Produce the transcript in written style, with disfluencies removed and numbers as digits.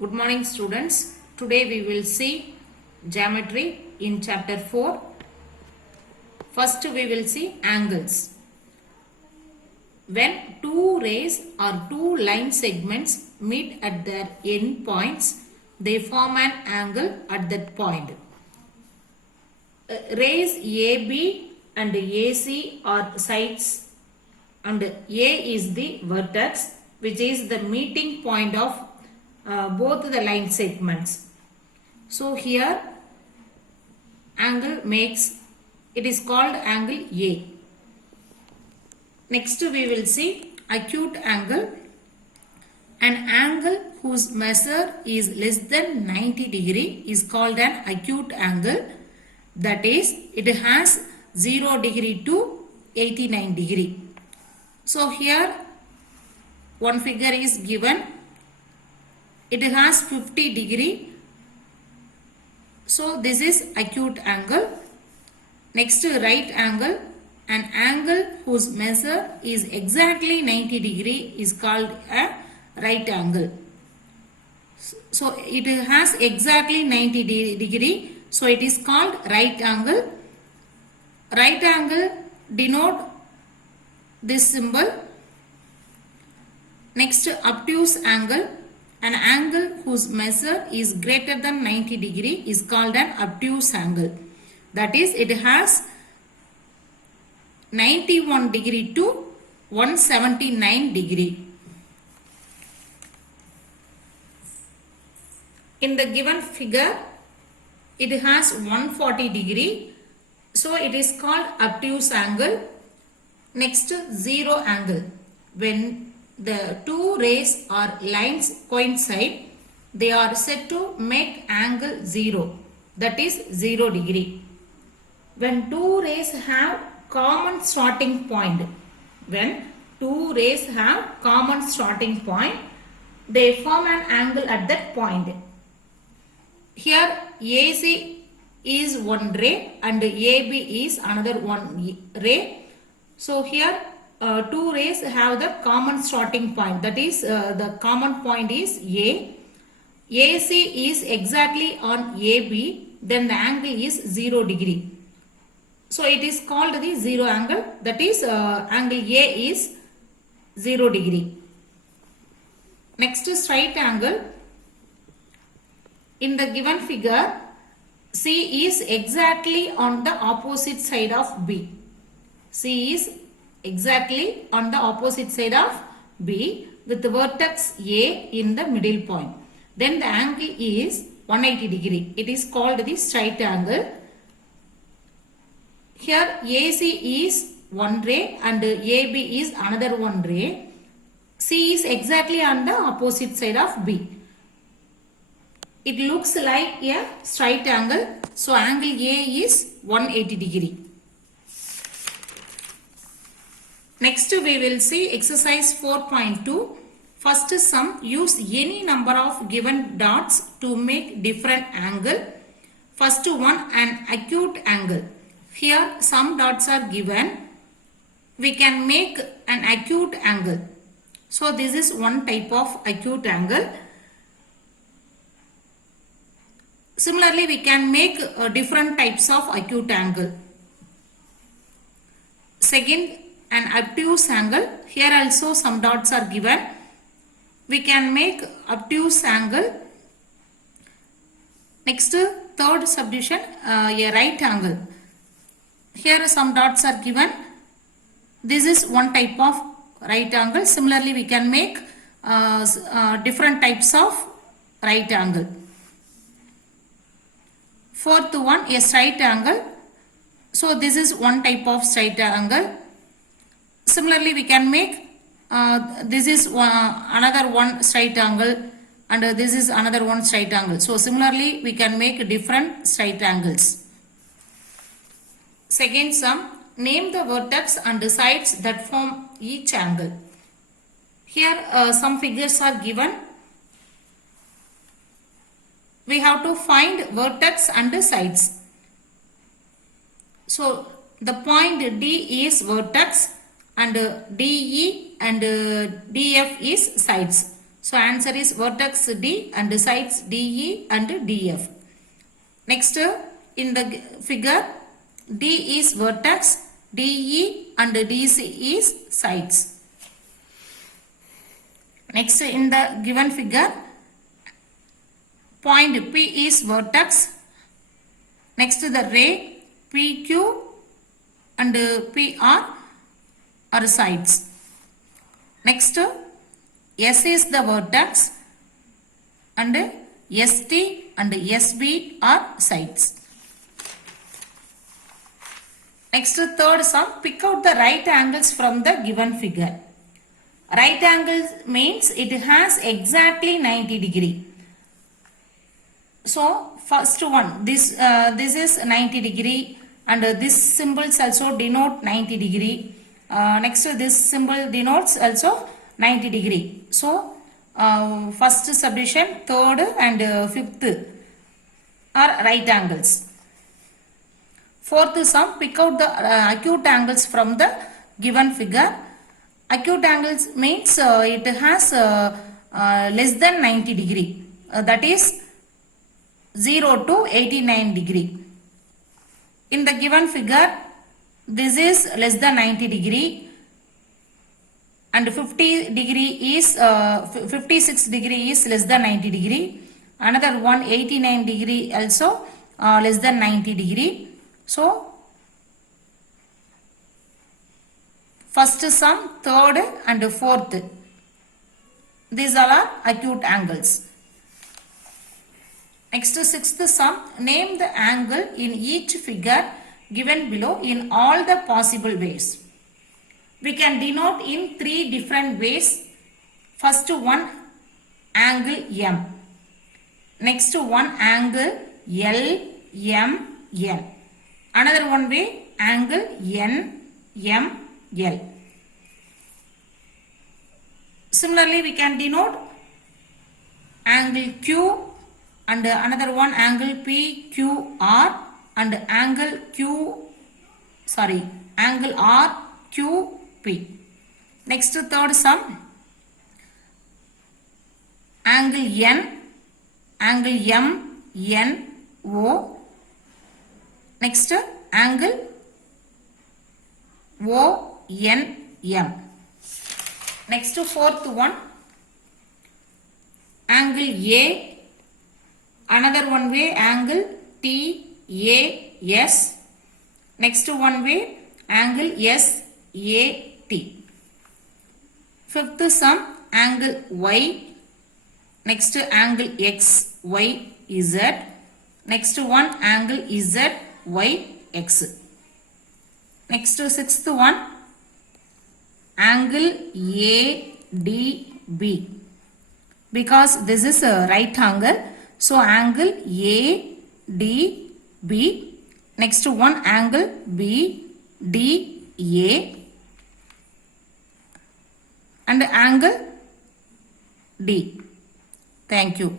Good morning students. Today we will see geometry in chapter 4. First we will see angles. When two rays or two line segments meet at their end points, they form an angle at that point. Rays AB and AC are sides and A is the vertex which is the meeting point of both the line segments. So here angle makes, it is called angle A. Next we will see acute angle. An angle whose measure is less than 90 degree is called an acute angle. That is, it has 0 degree to 89 degree. So here one figure is given. It has 50 degree. So this is acute angle. Next right angle. An angle whose measure is exactly 90 degree is called a right angle. So it has exactly 90 degree. So it is called right angle. Right angle denote this symbol. Next obtuse angle. An angle whose measure is greater than 90 degree is called an obtuse angle. That is, it has 91 degree to 179 degree. In the given figure, it has 140 degree. So it is called obtuse angle. Next, zero angle. When the two rays or lines coincide, they are said to make angle 0. That is 0 degree. When two rays have common starting point, they form an angle at that point. Here AC is one ray and AB is another one ray. So here two rays have the common starting point. That is, the common point is A. AC is exactly on AB. Then the angle is 0 degree. So it is called the zero angle. That is, angle A is 0 degree. Next is right angle. In the given figure, C is exactly on the opposite side of B. C is exactly on the opposite side of B with the vertex A in the middle point. Then the angle is 180 degree. It is called the straight angle. Here AC is one ray and AB is another one ray. C is exactly on the opposite side of B. It looks like a straight angle. So angle A is 180 degree. Next we will see exercise 4.2. First sum, use any number of given dots to make different angle. First one, an acute angle. Here some dots are given. We can make an acute angle. So this is one type of acute angle. Similarly, we can make different types of acute angle. Second, an obtuse angle. Here also some dots are given. We can make obtuse angle. Next, third subdivision, a right angle. Here some dots are given. This is one type of right angle. Similarly, we can make different types of right angle. Fourth one, a straight angle. So this is one type of straight angle. Similarly, we can make this is another one straight angle and this is another one straight angle. So similarly, we can make different straight angles. Second sum, name the vertex and the sides that form each angle. Here some figures are given. We have to find vertex and the sides. So the point D is vertex and DE and DF is sides. So answer is vertex D and sides DE and DF. Next, in the figure, D is vertex, DE and DC is sides. Next, in the given figure, point P is vertex. Next, the ray PQ and PR are sides. Next, S is the vertex and ST and SB are sides. Next, third sum, pick out the right angles from the given figure. Right angles means it has exactly 90 degree. So first one, this is 90 degree and this symbols also denote 90 degree. Next, this symbol denotes also 90 degree. So first subdivision, third and fifth are right angles. Fourth sum, pick out the acute angles from the given figure. Acute angles means it has less than 90 degree. That is 0 to 89 degree. In the given figure, this is less than 90 degree and 50 degree is 56 degree is less than 90 degree. Another one 89 degree also less than 90 degree. So first sum, third and fourth, these all are acute angles. Next, sixth sum, name the angle in each figure given below in all the possible ways. We can denote in three different ways. First one, angle M. Next one, angle L, M, N. Another one way, angle N, M, L. Similarly, we can denote angle Q and another one angle PQR and angle angle RQP. Next, third sum, angle N, angle MNO. Next, angle ONM. Next, fourth one, angle A. Another one way, angle TAS. Next one way, angle SAT. Fifth sum, angle Y. Next, angle XYZ. Next one, angle ZYX. Next, sixth one, angle ADB. Because this is a right angle, so angle ADB. Next one, angle BDA and angle D. Thank you.